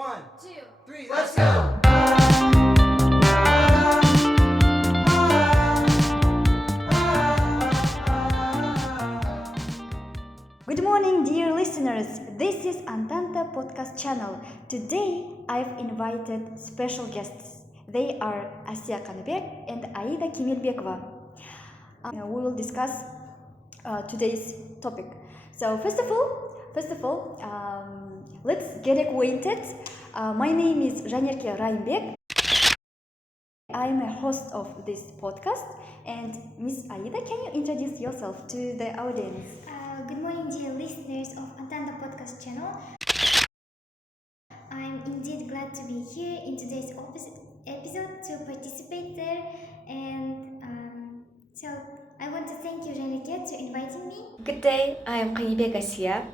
One, two, three, let's go! Good morning, dear listeners. This is ANTANTA podcast channel. Today, I've invited special guests. They are Assiya Kanibek and Aida Kemelbekova. We will discuss today's topic. So first of all, let's get acquainted. My name is Zhanerke Raimbek. I'm a host of this podcast. And Miss Aida, can you introduce yourself to the audience? Good morning, dear listeners of ANTANTA podcast channel. I'm indeed glad to be here in today's episode to participate there, and so I want to thank you, Zhanerke, to inviting me. Good day, I am Kanibek Assiya.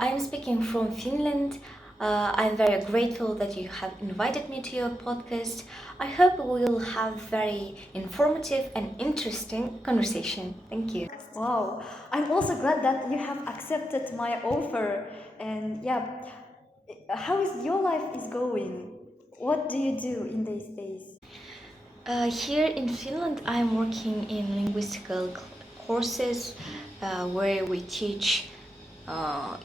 I'm speaking from Finland. I'm very grateful that you have invited me to your podcast. I hope we will have very informative and interesting conversation. Thank you. Wow, I'm also glad that you have accepted my offer. And yeah, how is your life is going? What do you do in these days? Here in Finland, I'm working in linguistical courses where we teach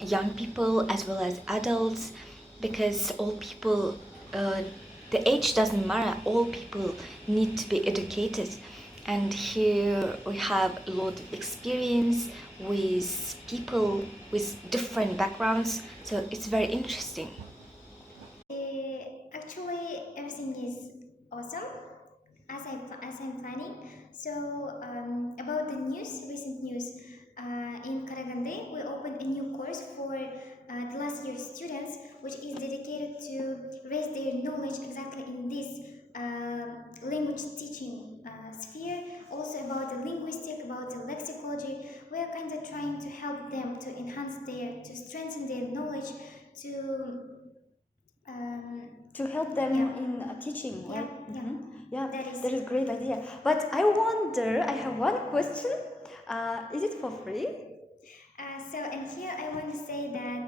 young people as well as adults, because all people, the age doesn't matter, all people need to be educated. And here we have a lot of experience with people with different backgrounds, so it's very interesting. Actually, everything is awesome as I'm planning. So about the recent news, in Karaganda, we opened a new course for the last year students, which is dedicated to raise their knowledge exactly in this language teaching sphere. Also about the linguistic, about the lexicology. We are kind of trying to help them to to strengthen their knowledge, to help them yeah. in teaching, right? Yeah, Mhm. Yeah, that is a great idea. But I wonder, I have one question. Is it for free? And here I want to say that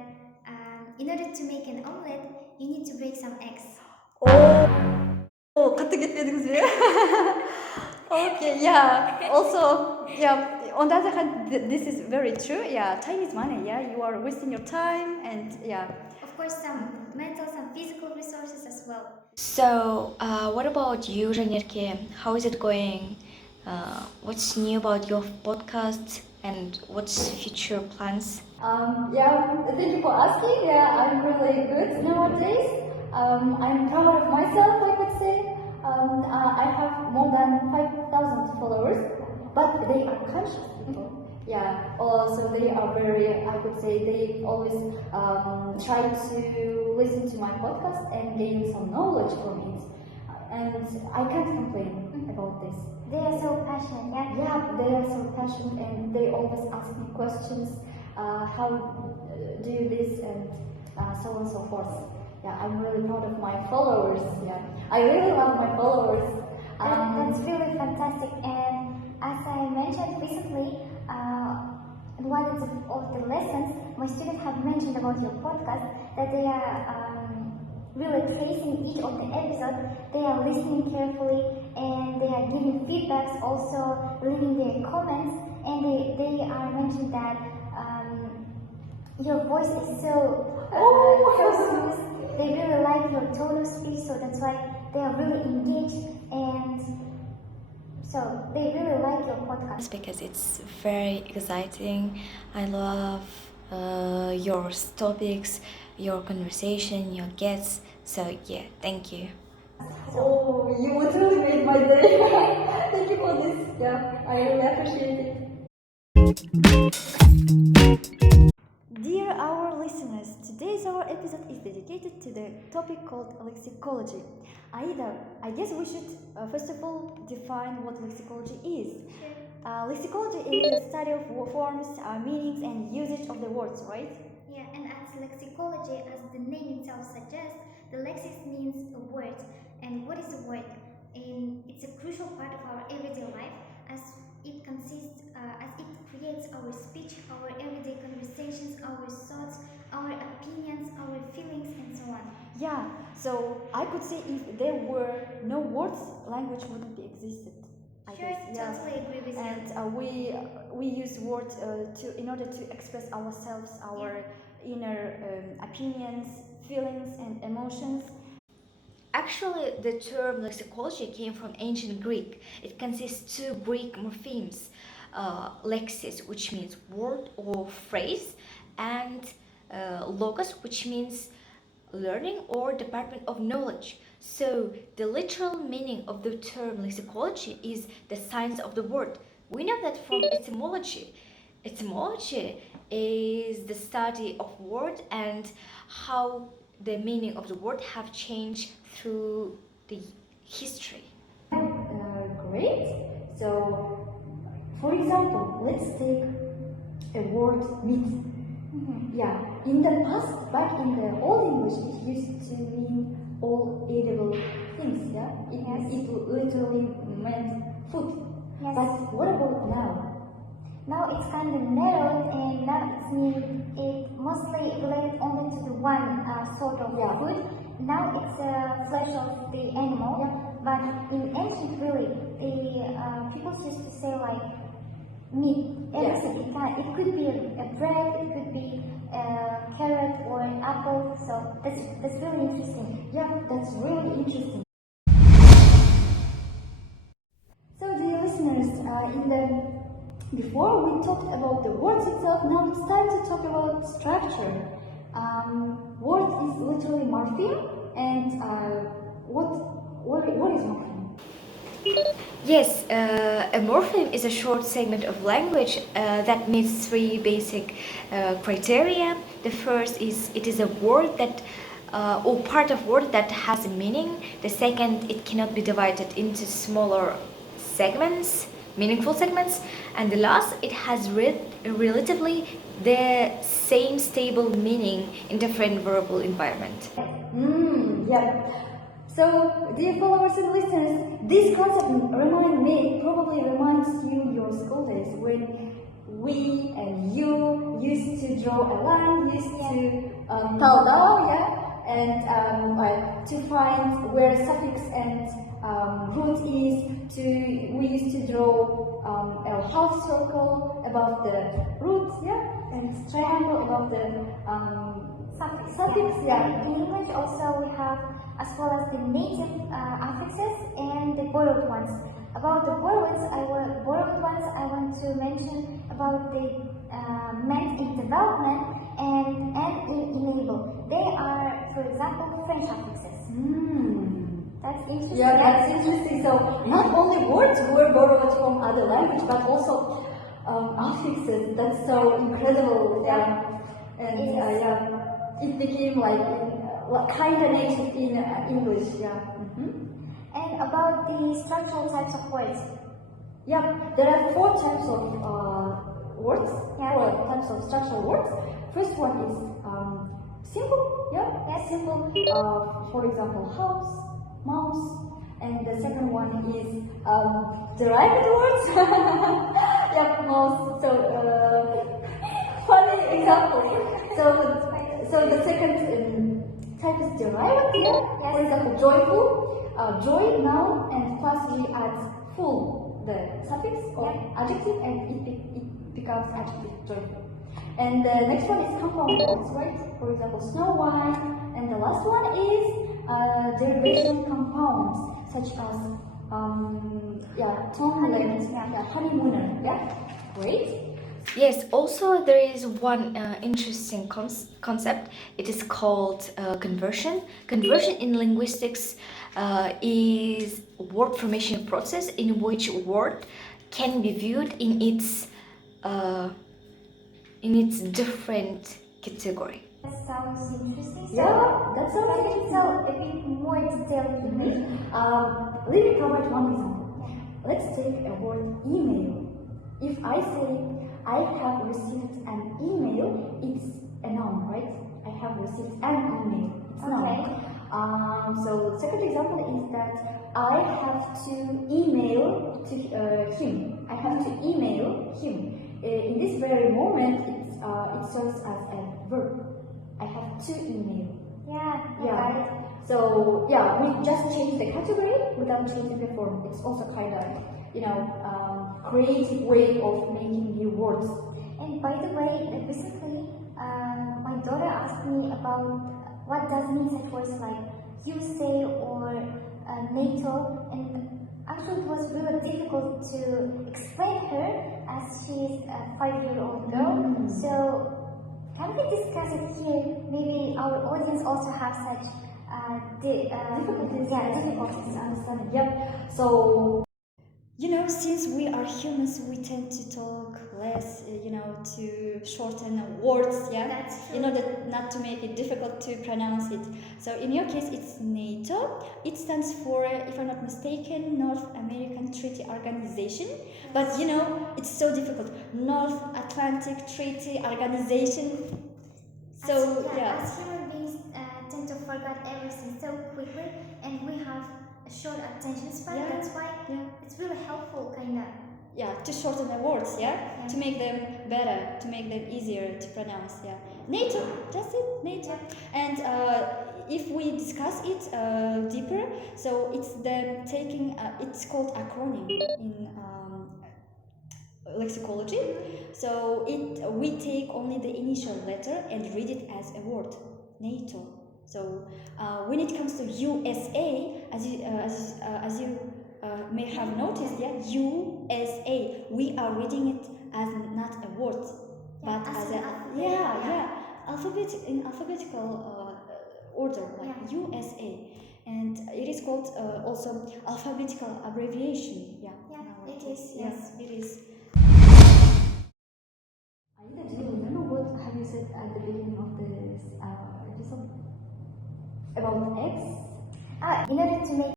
in order to make an omelette, you need to break some eggs. Oh, katı gitmediniz mi? Okay, yeah. Also, yeah. On the other hand, this is very true. Yeah, time is money. Yeah, you are wasting your time, and yeah. Of course, some mental, some physical resources as well. So, what about you, Zhanerke? How is it going? What's new about your podcast and what's future plans? Yeah, thank you for asking. Yeah, I'm really good nowadays. I'm proud of myself, I could say. I have more than 5,000 followers, but they are conscious people. Yeah, also they are very, I could say, they always try to listen to my podcast and gain some knowledge from it. And I can't complain about this. They are so passionate, yeah? Yeah, they are so passionate and they always ask me questions, how do you this and so on and so forth. Yeah, I'm really proud of my followers. Yeah, I really love my followers. That's really fantastic. And as I mentioned recently, in one of the lessons, my students have mentioned about your podcast that they are really tracing each of the episodes. They are listening carefully and they are giving feedbacks, also leaving their comments. And they are mentioned that your voice is so smooth. They really like your tone of speech, so that's why they are really engaged, and so they really like your podcast. Because it's very exciting. I love your topics, your conversation, your guests. So yeah, thank you. Oh, you literally made my day. Thank you for this. Yeah, I really appreciate it. Dear our listeners, today's our episode is dedicated to the topic called lexicology. Aida, I guess we should first of all define what lexicology is. Lexicology is the study of forms, meanings, and usage of the words, right? Yeah, and as lexicology, as the name itself suggests, the lexis means a word. And what is a word? And it's a crucial part of our everyday life, as as it creates our speech, our everyday conversations, our thoughts, our Yeah, so I could say if there were no words, language wouldn't be existed. I Sure, guess. Yeah. totally agree with you. And we use words to in order to express ourselves, our inner opinions, feelings, and emotions. Actually, the term lexicology came from ancient Greek. It consists two Greek morphemes, lexis, which means word or phrase, and logos, which means learning or department of knowledge. So the literal meaning of the term lexicology is the science of the word. We know that from etymology. Etymology is the study of word and how the meaning of the word have changed through the history. Great. So, for example, let's take a word meat. Yeah, in the past, back in the Old English, it used to mean all edible things. Yeah, it literally meant food. Yes. But what about now? Now it's kind of narrowed, and now it mostly related only to the one sort of food. Now it's flesh of the animal, but in ancient really, the people used to say like meat. Everything. It could be a bread, it could be a carrot or an apple. So that's really interesting. Yeah, that's really interesting. So, dear listeners, before we talked about the words itself, now it's time to talk about structure. Word is literally morpheme, and what is morpheme? Yes, a morpheme is a short segment of language that meets three basic criteria. The first is it is a word that or part of word that has a meaning. The second, it cannot be divided into smaller segments, meaningful segments. And the last, it has relatively the same stable meaning in different verbal environment. Yeah. So, dear followers and listeners, this concept probably reminds you your school days when we and you used to draw a line, used to and to find where suffix and root is. We used to draw a half circle above the root, and triangle above the suffix. In English also we have, as well as the native affixes and the borrowed ones. About the borrowed ones, I want to mention about the meant in development and in enable. They are, for example, French affixes. That's interesting. Yeah, that's interesting. So not only words were borrowed from other language, but also affixes. That's so incredible. Yeah, and it became like kind of native in English. Yeah. And about the structural types of words. Yeah, there are four types of words. Four types of structural words. First one is simple. Simple. For example, house, mouse, and the second one is derived words. Mouse. So funny example. So the second type is derived. For example, joyful. Joy, noun, and plus G adds full, the suffix or adjective, and it becomes adjective, joyful. And the next one is compound words, right? For example, Snow White. And the last one is derivation compounds, such as honeymooner. Great. Yes, also there is one interesting concept. It is called conversion. Conversion in linguistics is word formation process in which word can be viewed in its different category. That sounds interesting. That sounds Can you tell a bit more detail to me? Let me provide one example. Let's take a word email. If I say I have received an email, it's a noun, right? I have received an email. It's a noun. So the second example is that I have to email to him. I have to email him. In this very moment, it serves as a verb. I have to email. Right. So yeah, we just changed the category without changing the form. It's also kind of, creative way of making new words. And by the way, recently, my daughter asked me about what does mean such words like USA or NATO, and actually it was really difficult to explain her as she's a 5-year-old girl. So can we discuss it here? Maybe our audience also have such difficulties. Yeah, difficulties understanding. Yep. So, since we are humans, we tend to talk less, to shorten words, yeah? That's true. In order not to make it difficult to pronounce it. So in your case, it's NATO. It stands for, if I'm not mistaken, North American Treaty Organization. But, it's so difficult. North Atlantic Treaty Organization. So, as human beings tend to forget everything so quickly, and we have a short attention span. Yeah. That's why it's really helpful, kind of. Yeah, to shorten the words, Yeah. to make them better, to make them easier to pronounce, NATO, that's it, NATO. And if we discuss it deeper, so it's then taking, it's called acronym in lexicology. So we take only the initial letter and read it as a word, NATO. So when it comes to USA, as you may have noticed, USA, we are reading it as not a word, but as a alphabetical order, like USA, and it is called also alphabetical abbreviation. It is. Yes, it is. Aida, do you remember what have you said at the beginning of this episode about eggs? In order to make